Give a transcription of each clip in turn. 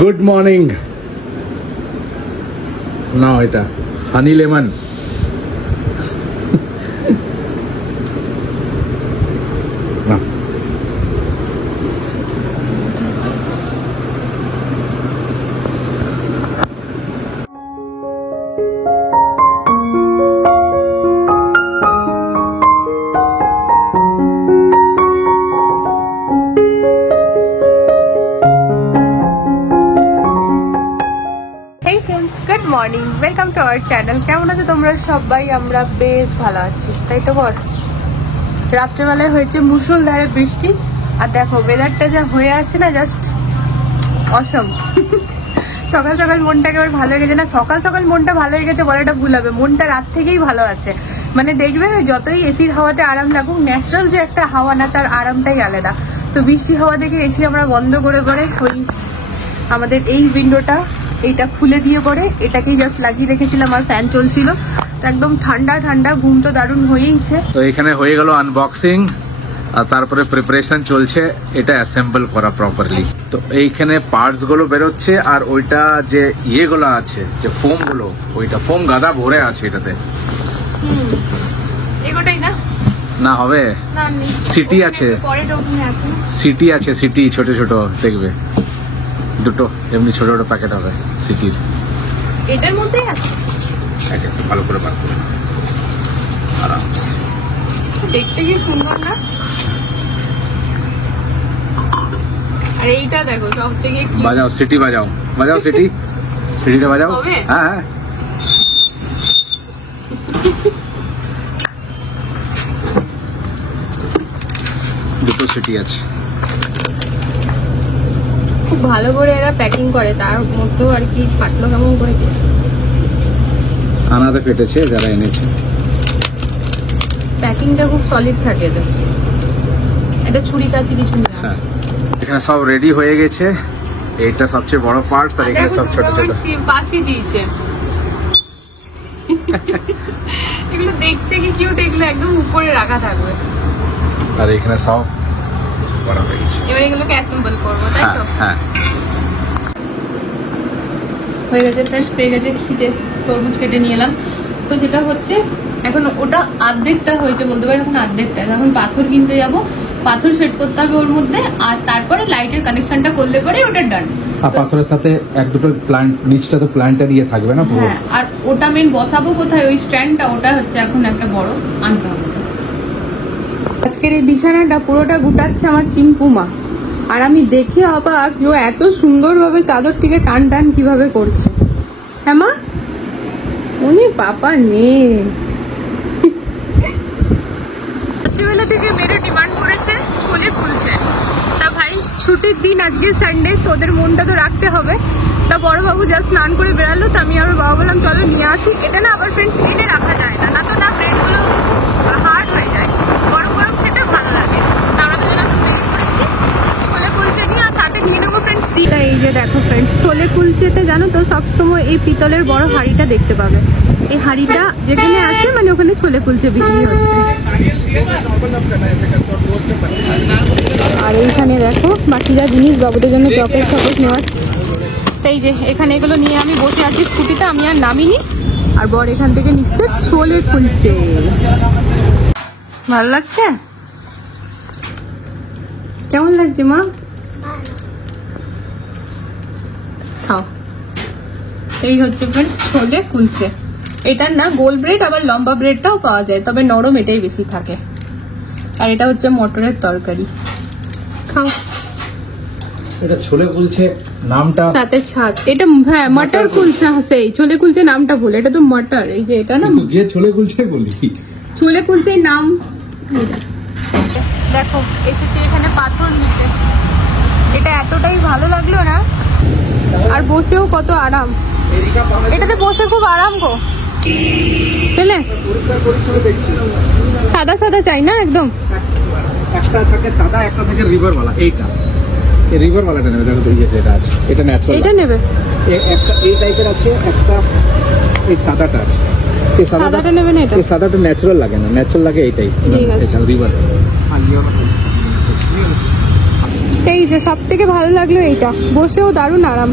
Good morning. না এটা honey lemon. না good morning, welcome to our channel. কেমন আছো তোমরা সবাই? আমরা বেশ ভালো আছি, তাই তো বল। রাত্রেবেলায় হয়েছে মুষলধারে বৃষ্টি, আর দেখো ওয়েদারটা যা হয়ে আছে না, জাস্ট অসম। সকাল সকাল মনটা একেবারে ভালো হয়ে গেছে না, সকাল সকাল মনটা ভালো হয়ে গেছে বলাটা ভুল হবে, মনটা রাত থেকেই ভালো আছে। মানে দেখবে যতই এসির হাওয়াতে আরাম লাগুক, ন্যাচারাল যে একটা হাওয়া না, তার আরামটাই আলাদা। তো বৃষ্টি হাওয়া দেখে এসি আমরা বন্ধ করে করে ওই আমাদের এই উইন্ডোটা এইটা খুলে দিয়ে পরে এটাকেই জাস্ট লাগিয়ে রেখেছিলাম, আর ফ্যান চলছিল, একদম ঠান্ডা ঠান্ডা, ঘুম তো দারুণ হয়েইছে। তো এখানে হয়ে গেল আনবক্সিং, আর তারপরে প্রিপারেশন চলছে এটা অ্যাসেম্বল করা প্রপারলি। তো এইখানে পার্টস গুলো বেরোচ্ছে, আর ওইটা যে ইয়েগুলো আছে, যে ফোম গুলো, ওইটা ফোম গাদা ভরে আছে এটাতে। এগোটাই না না হবে, সিটি আছে, সিটি আছে, সিটি ছোট ছোট দেখবে, দুটো এমনি ছোট ছোট প্যাকেট হবে সিটির। এটার মধ্যেই আছে, একটু ভালো করে বার করে আরামসে। দেখতে কি সুন্দর না? আর এইটা দেখো সব থেকে বাজাও সিটি, বাজাও বাজাও সিটি, সিটিটা বাজাও। হ্যাঁ হ্যাঁ, দুটো সিটি আছে। খুব ভালো করে এরা প্যাকিং করে, তার মধ্যেও আর কি ফাটলো কেমন করে, আনাতে কেটেছে যারা এনেছে। প্যাকিংটা খুব সলিড থাকে। এটা ছুরি কাচি কিছু না। হ্যাঁ, এখানে সব রেডি হয়ে গেছে, এইটা সবচেয়ে বড় পার্টস, আর এখানে সব ছোট ছোট বাসি দিয়েছে। এগুলো দেখতে কি কিউট, এগুলো একদম উপরে রাখা থাকবে, আর এখানে সব করা হয়ে গেছে। এবার এগুলোকে অ্যাসেম্বল করবো, তাই তো? হ্যাঁ হয়ে গেছে ফ্রেন্ডস, পেয়ে গেছে খিদে, তরমুজ কেটে নিয়ে এলাম। তো যেটা হচ্ছে এখন ওটা অর্ধেকটা হয়েছে বলতে পারি, এখন অর্ধেকটা, এখন পাথর কিনতে যাব, পাথর সেট করতে হবে ওর মধ্যে, আর তারপরে লাইটের কানেকশনটা করলে পরে ওটা ডান। আর পাথরের সাথে এক দুটো প্ল্যান্ট, নিচটা তো প্ল্যান্টের ইয়ে থাকবে না পুরো। হ্যাঁ, আর ওটা মেন বসাবো কোথায়, ওই স্ট্যান্ডটা, ওটা হচ্ছে এখন একটা বড় আনতে হবে। আজকের এই বিছানাটা পুরোটা গুটাচ্ছে আমার চিম্পুমা, আর আমি দেখে অবাক যে এত সুন্দরভাবে চাদরটিকে টান টান কিভাবে করছে। হ্যাঁ মা, উনি পাপা নে। রাত্রিবেলা থেকে মেয়েরা ডিমান্ড করেছে ছোলে কুলচে। তা ভাই ছুটির দিন, আজকে সানডে, তোদের মনটা তো রাখতে হবে। তা বড় বাবু যা স্নান করে বেরালো, তো আমি আমার বাবা বললাম চলো নিয়ে আসি। এটা না আবার ফ্রেন্ডস কিনে রাখা যায় না, না তো না ব্রেডগুলো হার্ড হয়ে যায়, গরম গরম খেতে ভালো লাগে। আমরা তো যেন করেছি ছোলে কুলচে নিয়ে, আর সাথে নিয়ে নেবো ফ্রেন্ডস। এই যে দেখো ফ্রেন্ডস, ছোলে কুলচেতে জানো তো সবসময় এই পিতলের বড় হাঁড়িটা দেখতে পাবে। এই হাঁড়িটা যেখানে আছে মানে ওখানে ছোলে কুলচে বিক্রি হচ্ছে। আর এইখানে দেখো বাকিরা জিনিস বাবুদের জন্য চপের ফপের নেওয়ার। এই যে এখানে এগুলো নিয়ে আমি বসে আছি স্কুটিতে, আমি আর নামিনি, আর বর এখান থেকে নিচ্ছে ছোলে কুলচে। ভালো লাগছে? কেমন লাগছে মা? খাও। এই হচ্ছে ছোলে কুলচে। এটার না গোল ব্রেড আবার লম্বা ব্রেডটাও পাওয়া যায়, তবে নরম এটাই বেশি থাকে। আর এটা হচ্ছে মটরের তরকারি, খাও। এটা ছোলে কুলচে নামটা সাথে ছাদ, এটা হ্যাঁ মটর কুলচা, সেই ছোলে কুলচে নামটা ভুল, এটা তো মটর। এই যে এটা না যে ছোলে কুলচে বলি, ছোলে কুলচে নাম। দেখো এসেছে এখানে পাথর নিতে, এটা এতটাই ভালো লাগলো না, আর বসেও কত আরাম, এটাতে বসে খুব আরাম গো। চলে সাদা সাদা চাই না একদম, একটা থাকে সাদা, একটা থাকে রিভার वाला। এইটা এই রিভার वालाটা নেবে, দেখো তো এটা আছে, এটা ন্যাচারাল, এটা নেবে। একটা এই টাইপের আছে, একটা এই সাদাটা আছে। এই সাদাটা নেবে না, এটা এই সাদাটা ন্যাচারাল লাগে না, ন্যাচারাল লাগে এইটাই। ঠিক আছে, রিভার। এই যে সব থেকে ভালো লাগলো এইটা, বসেও দারুণ আরাম,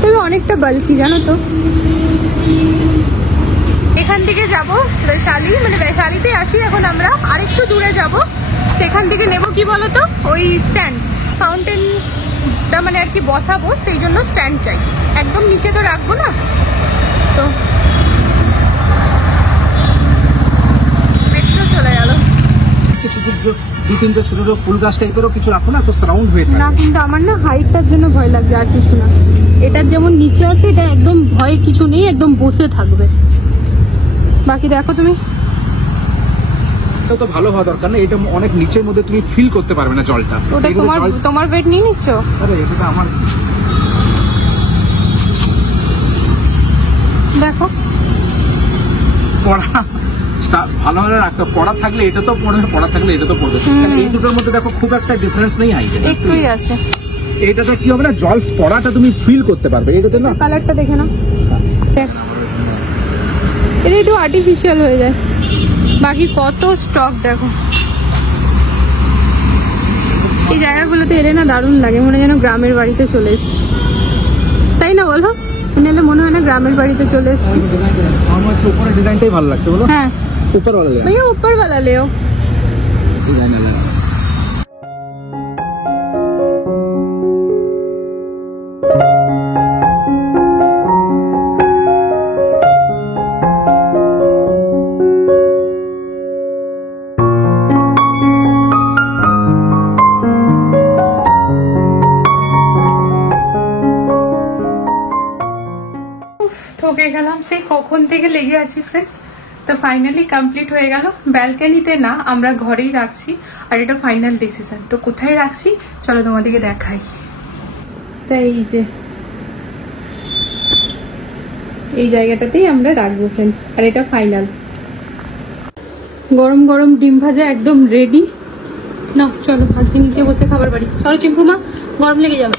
তবে অনেকটা বাল্কি জানো তো। এখান থেকে যাব বৈশালী, মানে বৈশালীতে আছি এখন আমরা, আরেকটু দূরে যাব, সেখান থেকে নেব কি বলতো ওই স্ট্যান্ড, ফাউন্টেনটা মানে আর কি বসাবো, সেই জন্য স্ট্যান্ড চাই, একদম নিচে তো রাখবো না। তো মেট্রো চলে গেল। দু তিনটে ছোট ছোট ফুল গাছ টাইপেরও কিছু রাখো না, তো সারাউন্ড হয়ে না কিন্তু আমার না হাইটটার জন্য ভয় লাগছে, আর কিছু না। এটার যেমন নিচে আছে, এটা একদম ভয় কিছু নেই, একদম বসে থাকবে। বাকি দেখো তুমি, এটা তো ভালো হওয়া দরকার না, এটা অনেক নিচের মধ্যে তুমি ফিল করতে পারবে না জলটা। ওটা তোমার ওয়েট নিয়ে নিচ্ছ? আরে এটা আমার, দেখো পড়া ভালো ভালো রাখতে, পড়া থাকলে এটা তো পড়বে, পড়া থাকলে এটা তো পড়বে। এই দুটোর মধ্যে দেখো খুব একটা ডিফারেন্স নেই হাইটে, একটুই আছে। এটাতে কি হবে না, জল পড়াটা তুমি ফিল করতে পারবে, এটাতে না। কালারটা দেখে না, দেখ এটা একটু আর্টিফিশিয়াল হয়ে যায়। বাকি কত স্টক দেখো, এই জায়গাগুলোতে এলে না দারুণ লাগে, মনে হয় যেন গ্রামের বাড়িতে চলে এসেছি, তাই না বলো? এলে মনে হয় না গ্রামের বাড়িতে চলে এসেছি। আমার হচ্ছে উপরের ডিজাইনটাই ভালো লাগছে, বলো। হ্যাঁ ऊपर वाला ले, भैया ऊपर वाला ले आओ। डिजाइन ले। থকে গেলাম, সেই কখন থেকে লেগে আছি ফ্রেন্ডস। তো ফাইনালি কমপ্লিট হয়ে গেল। ব্যালকনিতে না, আমরা ঘরেই রাখছি, আর এটা ফাইনাল ডিসিশন। তো কোথায় রাখছি চলো তোমাদেরকে দেখাই। তাই এই যে এই জায়গাটাতেই আমরা রাখবো ফ্রেন্ডস, আর এটা ফাইনাল। গরম গরম ডিম ভাজা একদম রেডি। না চলো আজকে নিচে বসে খাবার বাড়ি। চলো চিম্পু মা, গরম লেগে যাবে।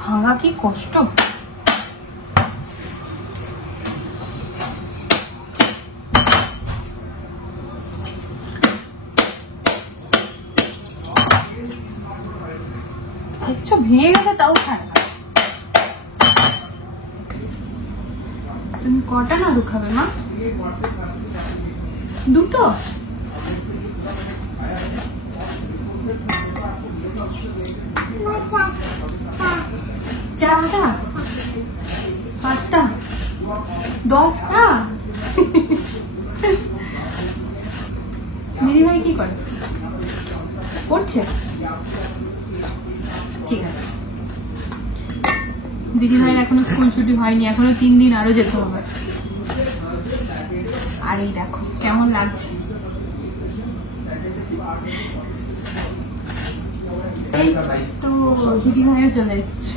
ভাঙা কি কষ্ট। আচ্ছা ভেঙে গেছে তাও খায়। তুমি কটা নাড়ু খাবে মা? দুটো? চারটা? পাঁচটা? 10টা? দিদি ভাই কি করে? করছে? ঠিক আছে। দিদি ভাইয়ের এখনো স্কুল ছুটি হয়নি, এখনো 3 দিন আরো যেতে হবে। আর এই দেখো কেমন লাগছে। এই তো দিদি ভাইও চলে এসছে।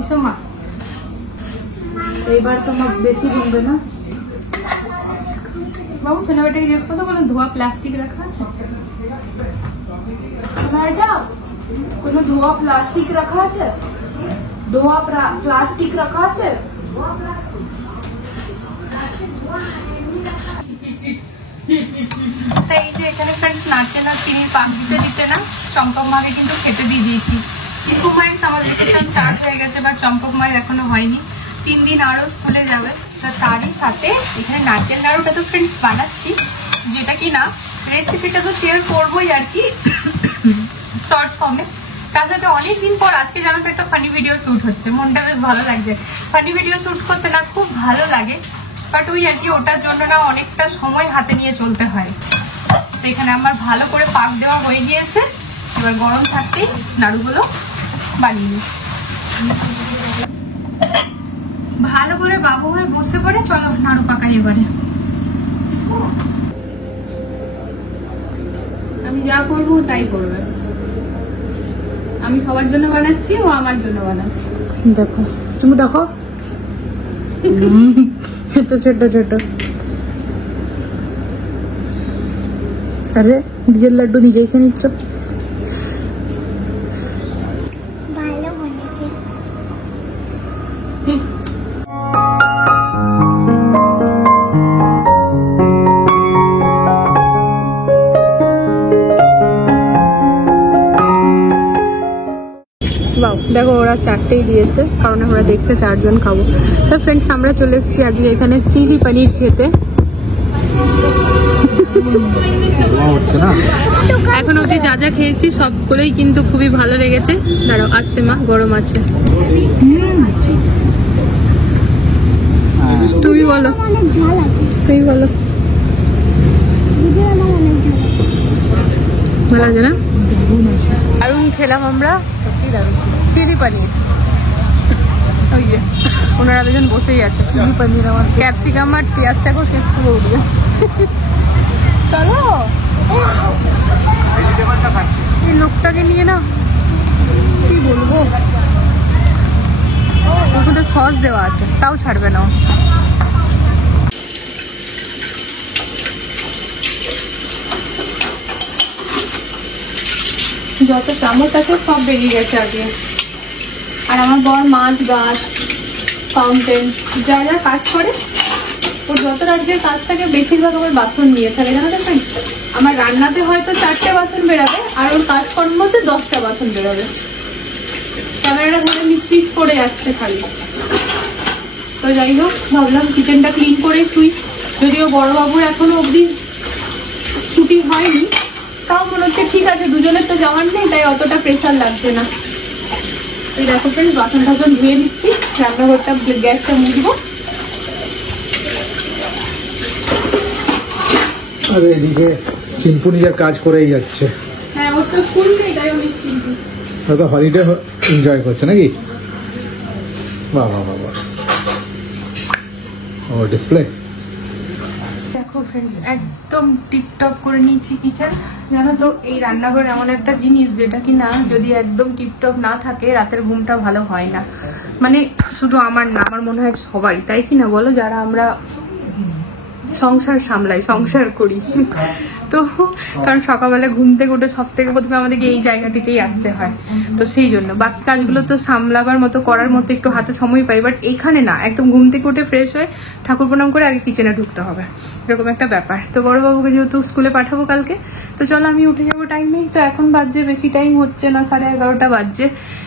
এসো মা, এইবার তোমার বেশি জমবে না। বাবু ছেলে বেটাকে জিজ্ঞেস করতো কোনো ধোয়া প্লাস্টিক রাখা আছে? কোনো ধোয়া প্লাস্টিক রাখা আছে? ধোয়া প্লাস্টিক রাখা আছে? তাই যে এখানে ফ্রেন্ডস নারকেল আর চিনি পাক দিতে দিতে না চম্পক মাকে কিন্তু খেতে দিয়ে দিয়েছি। চিম্পু মায়ের সামার ভ্যাকেশন স্টার্ট হয়ে গেছে, বাট চম্পক মায়ের এখনো হয়নি। 3 দিন আরো স্কুলে যাবে। তারই সাথে এখানে নারকেল নাড়ুটা তো ফ্রেন্ডস বানাচ্ছি, যেটা কি না রেসিপিটা তো শেয়ার করবোই আর কি শর্ট ফর্মে। তার সাথে অনেকদিন পর আজকে জানো তো একটা ফানি ভিডিও শুট হচ্ছে, মনটা বেশ ভালো লাগছে। ফানি ভিডিও শুট করতে না খুব ভালো লাগে, বাট ওই আর কি ওটার জন্য না অনেকটা সময় হাতে নিয়ে চলতে হয়। তো এখানে আমার ভালো করে পাক দেওয়া হয়ে গিয়েছে, এবার গরম থাকতেই নাড়ুগুলো বানিয়ে নিই। ভালো করে বাবু হয়ে বসে পড়ে, চলো নাড়ু পাকাই এবারে। আমি যা করবো তাই করবে, আমি সবার জন্য বানাচ্ছি, ও আমার জন্য বানাচ্ছি। দেখো তুমি দেখো এত ছোট ছোট। আরে নিজের লাড্ডু নিজেই খেয়ে নিচ্ছ। ভালো বলেছে। দেখো ওরা 4টেই দিয়েছে, কারণ আমরা দেখছে 4 জন খাবো। তো ফ্রেন্ডস আমরা চলে এসেছি আজকে এখানে চিলি পনির খেতে। হচ্ছে না এখন অবধি যা যা খেয়েছি সবগুলোই কিন্তু খুবই ভালো লেগেছে। দাঁড়াও আসতে মা, গরম আছে। তুমি বলো, অনেক ঝাল আছে, তুমি বলো। বুঝলাম অনেক ঝাল আছে। ভালো আছে না? দারুন খেলাম আমরা, সত্যি দারুন চিলি পনির। ওই যে ওনারা দুজন বসেই আছে। চিলি পনির আমার ক্যাপসিকাম আর পেঁয়াজটাকেও শেষ করে উঠবে। চলো এই লোকটাকে নিয়ে না কি বলবো, ওর মধ্যে সস দেওয়া আছে তাও ছাড়বে না। যত চামচ আছে সব বেরিয়ে গেছে আগে। আর আমার বর মাছ, গাছ, ফাউন্টেন যা যা কাজ করে, ওর যত রাজ্যের কাজ থাকে বেশিরভাগ আমার বাসন নিয়ে থাকে, জানো দেখবেন। আমার রান্নাতে হয়তো 4টে বাসন বেরোবে, আর ওর কাজকর্ম মধ্যে 10টা বাসন বেরোবে। ক্যামেরাটা ধরে মিক্স করে যাচ্ছে খালি। তো যাই হোক, ভাবলাম কিচেনটা ক্লিন করে শুই। যদিও বড়বাবুর এখনো অবধি ছুটি হয়নি, তাও মনে হচ্ছে ঠিক আছে, দুজনের তো যাওয়ার নেই, তাই অতটা প্রেশার লাগছে না। এই দেখো ফ্রেন্ডস, বাসন টাসন ধুয়ে নিচ্ছি, রান্নাঘরটা গ্যাসটা মুছবো। আর এদিকে চিম্পু নিজের কাজ করেই যাচ্ছে, হ্যাঁ, ওর তো স্কুল নেই, তাই অনেক চিন্তা। হয়তো হলিডে এনজয় করছে নাকি? বাহ বাহ বাহ বাহ, ও ডিসপ্লে। দেখো ফ্রেন্ডস, একদম টিপটপ করে নিয়েছি কিচেন। জানো তো, এই রান্নাঘর এমন একটা জিনিস যেটা কি না, যদি একদম টিপটপ না থাকে রাতের ঘুমটা ভালো হয় না। মানে শুধু আমার না, আমার মনে হয় সবাই, তাই কি না বলো, যারা আমরা সংসার সামলাই, সংসার করি। তো কারণ সকালবেলা ঘুম থেকে উঠে সব থেকে প্রথমে আমাদেরকে এই জায়গাটিতেই আসতে হয়, তো সেই জন্য বাকি কাজগুলো তো সামলাবার মতো, করার মতো একটু হাতে সময় পাই, বাট এইখানে না, একদম ঘুম থেকে উঠে ফ্রেশ হয়ে ঠাকুর প্রণাম করে আগে কিচেনে ঢুকতে হবে, এরকম একটা ব্যাপার। তো বড়বাবুকে যেহেতু স্কুলে পাঠাবো কালকে, তো চলো আমি উঠে যাবো টাইম নেই। তো এখন বাজছে, বেশি টাইম হচ্ছে না, 11:30 বাজছে।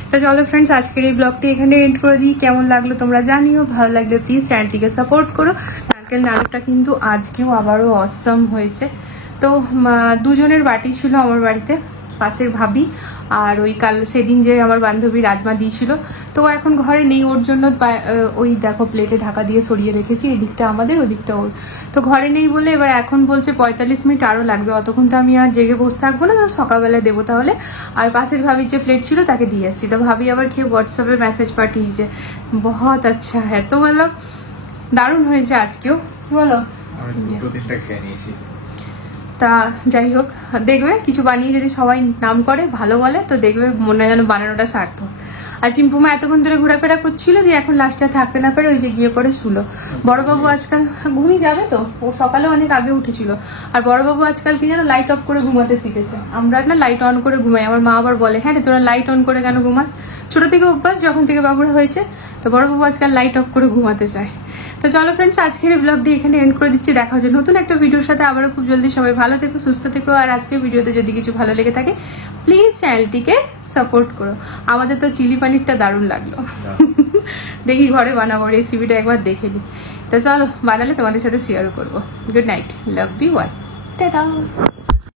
তো চলো ফ্রেন্ডস, আজকের এই ব্লগটি এখানে এন্ড করে দিই। কেমন লাগলো তোমরা জানিও, ভালো লাগলে প্লিজ চ্যানেলটিকে সাপোর্ট করো। নারকেল নাড়ুটা কিন্তু আজকেও আবারও অসম হয়েছে। তো দুজনের বাটি ছিল আমার বাড়িতে, পাশের ভাবি আর ওই কাল সেদিন যে আমার বান্ধবী রাজমা দিয়েছিল, তো ও এখন ঘরে নেই, ওর জন্য ওই দেখো প্লেটে ঢাকা দিয়ে সরিয়ে রেখেছি, এদিকটা আমাদের ওদিকটা ওর। তো ঘরে নেই বলে এবার এখন বলছে 45 মিনিট আরও লাগবে, অতক্ষণ তো আমি আর জেগে বসে থাকবো না, সকালবেলা দেবো তাহলে। আর পাশের ভাবির যে প্লেট ছিল তাকে দিয়ে আসছি। তো ভাবি আবার খেয়ে হোয়াটসঅ্যাপে মেসেজ পাঠিয়েছে, বহুত আচ্ছা হ্যাঁ। তো বললাম দারুণ হয়েছে আজকেও, বলো। তা যাই হোক, দেখবে কিছু বানিয়ে যদি সবাই নাম করে ভালো বলে, তো দেখবে মনে হয় যেন বানানোটা সার্থক। আর চিম্পুমা এতক্ষণ ধরে ঘোরাফেরা করছিল, যে এখন লাস্টে থাকতে না পারে ওই যে গিয়ে পরে শুলো। বড়বাবু আজকাল ঘুমিয়ে যাবে, তো ও সকালে অনেক আগে উঠেছিল। আর বড়বাবু আজকাল কি যেন লাইট অফ করে ঘুমাতে শিখেছে। আমরা না লাইট অন করে ঘুমাই, আমার মা আবার বলে হ্যাঁ রে তোরা লাইট অন করে কেন ঘুমাস, ছোট থেকে অভ্যাস যখন থেকে বাবুর হয়েছে। তো বড়বাবু আজকাল লাইট অফ করে ঘুমাতে চায়। তো চলো ফ্রেন্ডস, আজকের এই ব্লগটি এখানে এন্ড করে দিচ্ছি। দেখা হচ্ছে নতুন একটা ভিডিওর সাথে আবারও খুব জলদি। সবাই ভালো থেকো, সুস্থ থেকো। আর আজকের ভিডিওতে যদি কিছু ভালো লেগে থাকে প্লিজ চ্যানেলটিকে সাপোর্ট করো। আমাদের তো চিলি পনিরটা দারুণ লাগলো, দেখি ঘরে বানাবো, রেসিপিটা একবার দেখে নিই। তো চলো, বানালে তোমাদের সাথে শেয়ার করবো। Good night, love you all, tata.